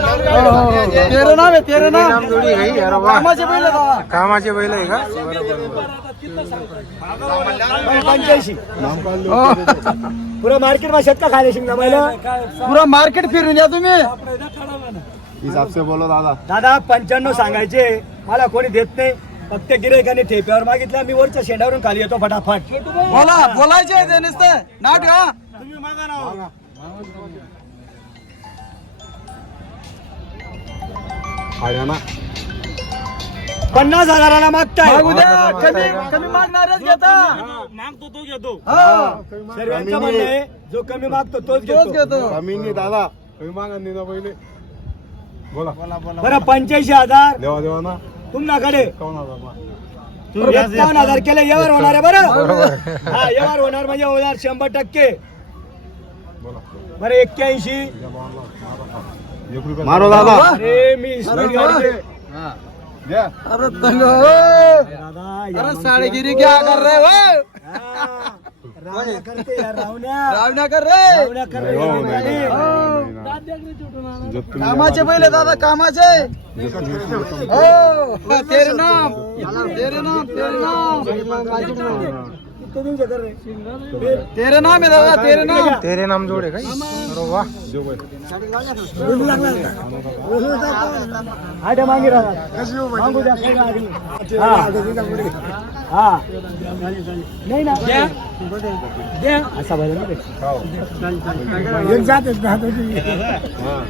तेरं नाव आहे तेरं नाव. जोडी आहे अरे वा कामाचे बैल आहे. कामाचे बैल आहे का? पंच्याऐंशी. हो. पुरा मार्केट मा शेतका खायला शिंगा पहिलं पुरा मार्केट फिरून या तुम्ही. हिसाब से बोलो दादा. दादा पंच्याण्णव सांगायचे. मला कोणी देत नाही. फक्त गिरायकाने ठेप्यावर मागितलं मी वरच्या शेंडावरून खाली येतो फटाफट. बोला बोलायचे ते नुसतं. नाव ठेवा हरियाणा पन्नास हजाराला मागताय. मागू द्या. कमी कमी मागणारच घेता. मागतो तो घेतो. हा. सर्वांचं म्हणणं आहे जो कमी मागतो तोच तोच घेतो. कमी दादा. तुम्ही मागा नाही ना पहिले. बोला. बरं पंच्याऐंशी हजार. देवा देवा ना. तुमच्याकडे. कोण एकावन्न हजार केले यावर होणार आहे बरं. हा यावर होणार म्हणजे होणार शंभर टक्के. बोला. बरं एक्क्याऐंशी. मारो दादा। अरे साडेगिरी क्या कर रहे हो. कामाचे आहे दादा कामाचे. हो. तेरे नाम तेरे नाम तेरे नाम. तेरे नाम आहे दादा तेरे नाम तेरे नाम जोड आहे का अरे वा. आठ मागे. हा. हा. नाही ना द्या. असा. हा.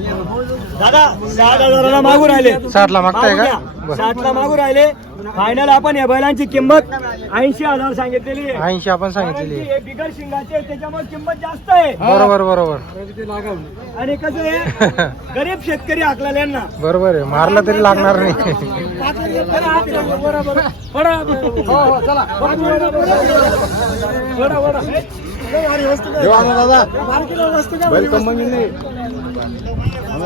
दादा साठ हजाराला मागू राहिले. साठला मागताय का? साठला मागू राहिले. फायनल आपण या बैलांची किंमत ऐंशी हजार सांगितलेली आहे. ऐंशी आपण सांगितलेली आहे. हे बिगर शिंगाचे आहे, त्याच्यामुळे किंमत जास्त आहे. बरोबर बरोबर. आणि कसं आहे गरीब शेतकरी हाकलेल्यांना बरोबर आहे. मारला तरी लागणार नाही. दादा बैल कम नाही कामाचे बैल घ्या गॅरंटी कसे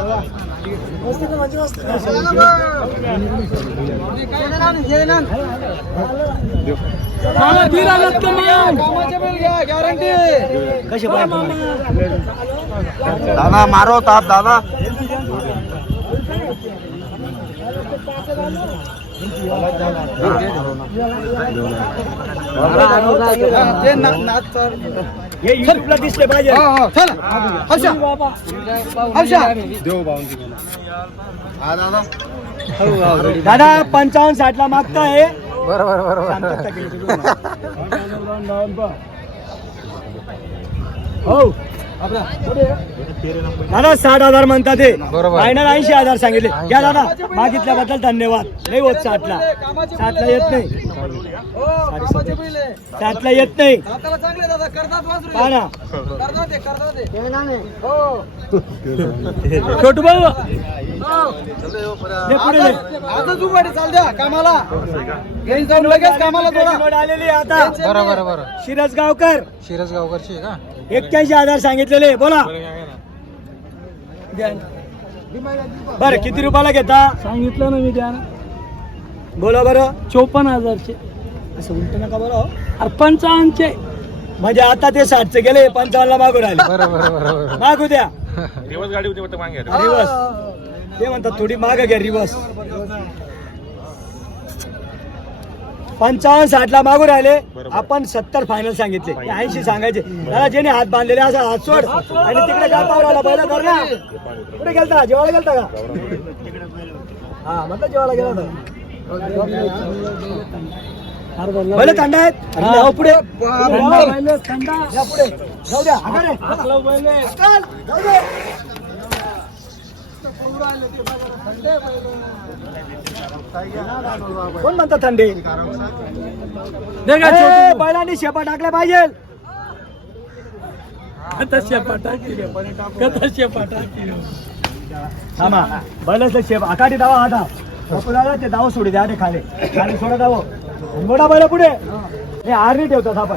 दादा मारो ताप दादा. दिसले पाहिजे दादा पंचावन्न साठ ला मागताय बरोबर बरोबर. हो. दादा साठ हजार म्हणतात ते बरोबर. फायनल ऐंशी हजार सांगितले. घ्या दादा मागितल्याबद्दल धन्यवाद. नाही होत साठला. साठला येत नाही. हो कामाचे बैल आहे साठला येत नाही. हो छोटू भाऊ. हे पुढे नाही. आता तू गाडी चाल द्या कामाला लगेच कामाला आलेली आता. बरोबर बरोबर. शिरस गावकर शिरस गावकरची आहे का? एक्क्याऐंशी हजार सांगितलेले बोला. बरं किती रुपयाला घेता? सांगितलं ना मी द्या बोला बरं. चोपन्न हजारचे. असं उलट नका बरं हो. अरे पंचावन्नचे. म्हणजे आता ते साठचे गेले पंचावन्नला मागू राहिले मागू द्या. रिवर्स. ते म्हणतात थोडी माग घ्या रिवर्स. पंचावन्न साठ ला मागू राहिले आपण सत्तर फायनल सांगितले. ऐंशी सांगायचे. त्याला ज्याने हात बांधलेले असा हात सोड. आणि तिकडे काय पावराला पहिला कर ना कुठे गेलता? जेवायला गेलता का? हा म्हटलं जेवायला गेला होता. पहिले थंड आहेत. पुढे. या पुढे. जाऊ द्या. कोण म्हणतात थंडी? बैलांनी शेपा टाकल्या पाहिजे. थांबा. बैलाचं शेप. आकाठी दावा आता. दादा ते दावा सोडी द्या खाली. खाली सोडा दाव. मोठा बैल पुढे. हे आरणी ठेवतात आपण.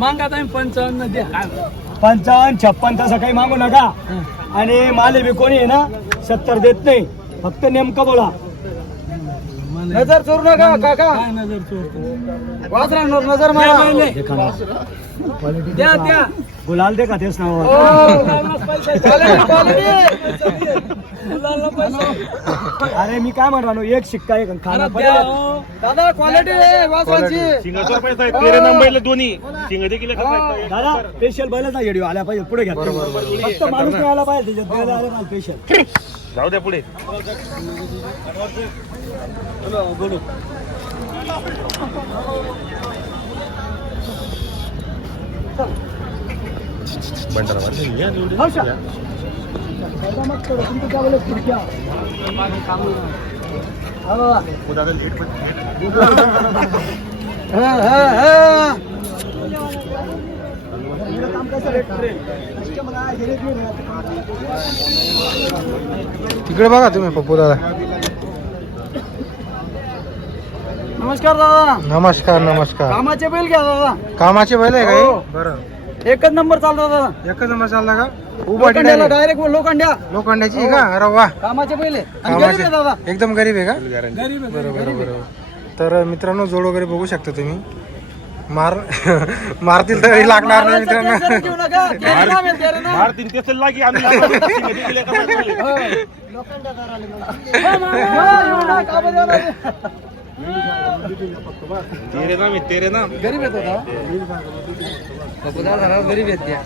मागा तुम्ही पंचावन्न द्या. पंचावन्न छप्पन तसं काही मागू नका. आणि माले बी कोणी आहे ना सत्तर देत नाही. फक्त नेमकं बोला. नजर चोरू नका काका. काय नजर चोरतो? वासरांवर नजर मारा. द्या द्या गुलाल दे का तेच नाव. अरे मी काय म्हणतो एक शिक्का एक खाना हो. दादा क्वालिटी पैसा तेरे दोन्ही. शिंग देखील एकाच आहेत. दादा स्पेशल बैलाचा व्हिडिओ आला पाहिजे. पुढे घ्या. फक्त माणूस नाही आला पाहिजे त्याच्यात. बैल आले पाहिजे स्पेशल जाऊ द्या पुढे. तिकडे बघा तुम्ही पप्पू दादा. नमस्कार दादा. नमस्कार नमस्कार. कामाचे बैल घ्या दादा. कामाचे बैल आहे हो. काही बरं. एकच नंबर चालतो दादा. एकच नंबर चालला का? लोखंड्याला डायरेक्ट लोखंड्या. लोखंडाची आहे का? अरे वा. कामाचे बैल आहे. आणि गरीब आहे दादा. कामाचे एकदम गरीब आहे का? गरीब आहे बरोबर बरोबर. तर मित्रांनो जोड वगैरे बघू शकता तुम्ही. मार मारतील तरी लागणार नाही मित्रांनो tension घेऊ नका. तेरे नाम आहे, तेरे नाम. मार तीन तेच लागी आम्ही. हो, येऊ नका. तेरे नाम आहे तेरे नाम गरीब येतो का गरीब येत त्या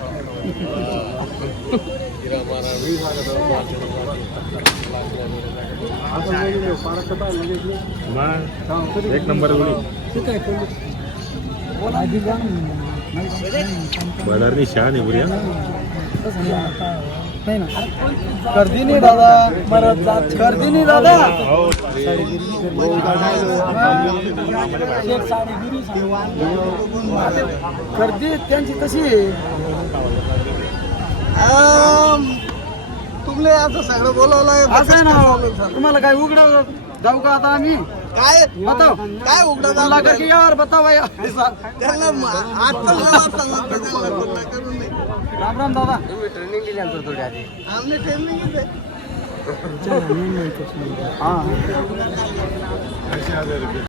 एक नंबर बोली बदरनी शान आहे बुऱ्या गर्दी नाही दादा मरत जात गर्दी नाही दादा गर्दी त्यांची कशी आहे? तुमले असं सगळं बोलावलं असं आहे ना. तुम्हाला काय उघड जाऊ का आता आम्ही? काय बताओ काय उघडा अल्लाह का किया और बताओ भैया ऐसा. त्यांना आता सांगितलं त्यांना बोलणं करून दे. राम राम दादा. आमने ट्रेनिंग घेते हा.